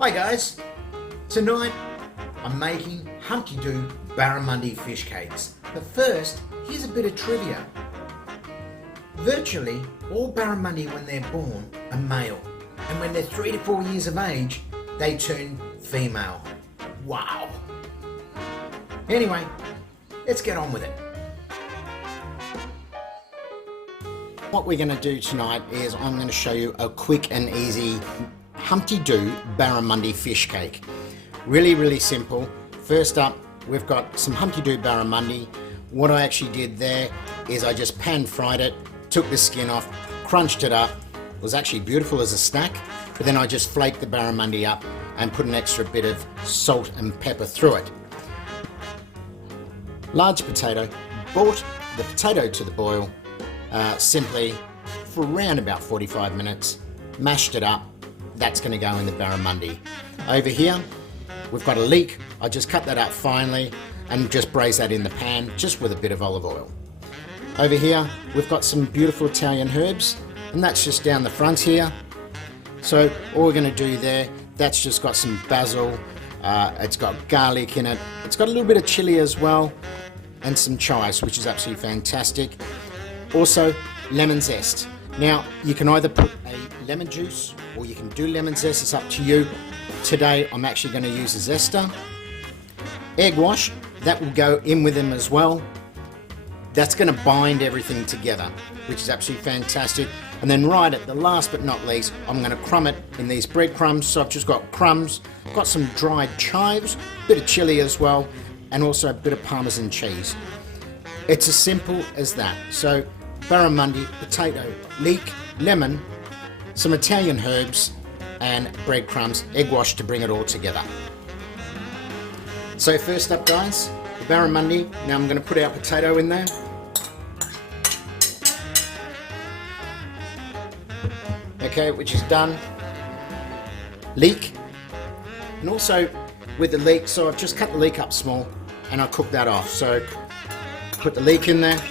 Hi guys, tonight I'm making Humpty Doo Barramundi fish cakes. But first, here's a bit of trivia. Virtually all barramundi when they're born are male, and when they're 3 to 4 years of age, they turn female. Wow! Anyway, let's get on with it. What we're going to do tonight is I'm going to show you a quick and easy Humpty Doo Barramundi fish cake. Really simple. First up, we've got some Humpty Doo Barramundi. What I actually did there is I just pan fried it, took the skin off, crunched it up. It was actually beautiful as a snack, but then I just flaked the barramundi up and put an extra bit of salt and pepper through it. Large potato, brought the potato to the boil simply for around about 45 minutes, mashed it up. That's going to go in the barramundi. Over here we've got a leek. I just cut that up finely and just braise that in the pan just with a bit of olive oil. Over here we've got some beautiful Italian herbs, and that's just down the front here. So all we're going to do there, that's just got some basil, it's got garlic in it, it's got a little bit of chili as well, and some chives, which is absolutely fantastic. Also lemon zest. Now you can either put a lemon juice or you can do lemon zest, it's up to you. Today I'm actually going to use a zester. Egg wash, that will go in with them as well. That's going to bind everything together, which is absolutely fantastic. And then right at the last but not least, I'm going to crumb it in these breadcrumbs. So I've just got crumbs, got some dried chives, a bit of chili as well, and also a bit of Parmesan cheese. It's as simple as that. So barramundi, potato, leek, lemon, some Italian herbs, and breadcrumbs, egg wash to bring it all together. So first up guys, the barramundi. Now I'm going to put our potato in there. Okay, which is done. Leek, and also with the leek, so I've just cut the leek up small and I'll cook that off. So put the leek in there.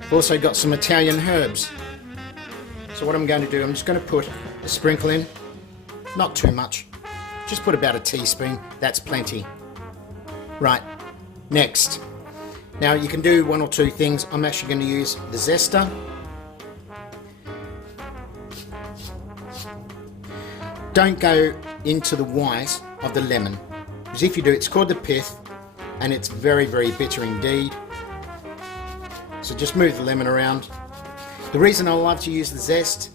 I've also got some Italian herbs. So what I'm going to do, I'm just going to put a sprinkle in, not too much, just put about a teaspoon, that's plenty. Right, next. Now you can do one or two things. I'm actually going to use the zester. Don't go into the white of the lemon, because if you do, it's called the pith, and it's very bitter indeed. So just move the lemon around. The reason I love to use the zest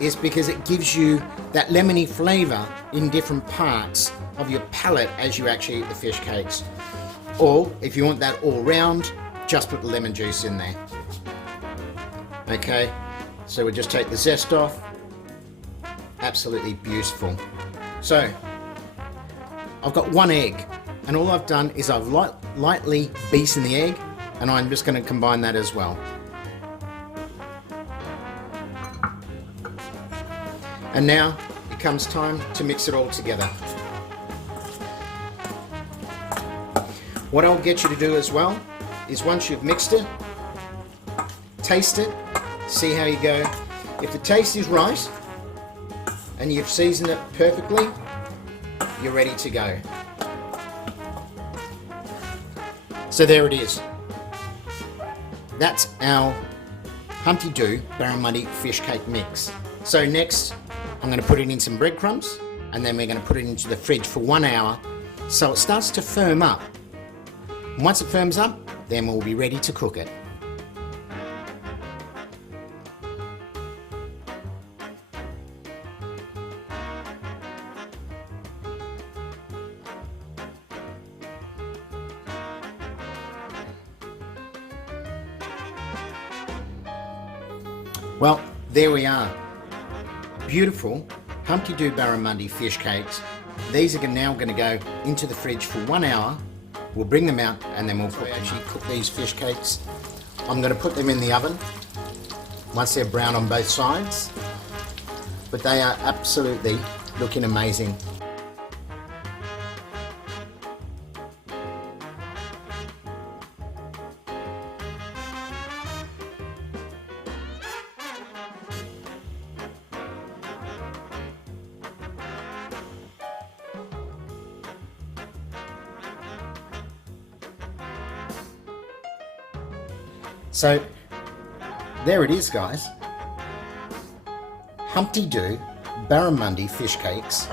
is because it gives you that lemony flavour in different parts of your palate as you actually eat the fish cakes. Or if you want that all round, just put the lemon juice in there. Okay, so we'll just take the zest off. Absolutely beautiful. So I've got one egg, and all I've done is I've lightly beaten the egg, and I'm just going to combine that as well. And now it comes time to mix it all together. What I'll get you to do as well is once you've mixed it, taste it, see how you go. If the taste is right and you've seasoned it perfectly, you're ready to go. So there it is. That's our Humpty Doo Barramundi fish cake mix. So next, I'm going to put it in some breadcrumbs, and then we're going to put it into the fridge for 1 hour so it starts to firm up. And once it firms up, then we'll be ready to cook it. Well, there we are. Beautiful Humpty Doo Barramundi fish cakes. These are now going to go into the fridge for 1 hour. We'll bring them out and then we'll actually cook these fish cakes. I'm going to put them in the oven once they're brown on both sides. But they are absolutely looking amazing. So there it is, guys. Humpty Doo Barramundi fish cakes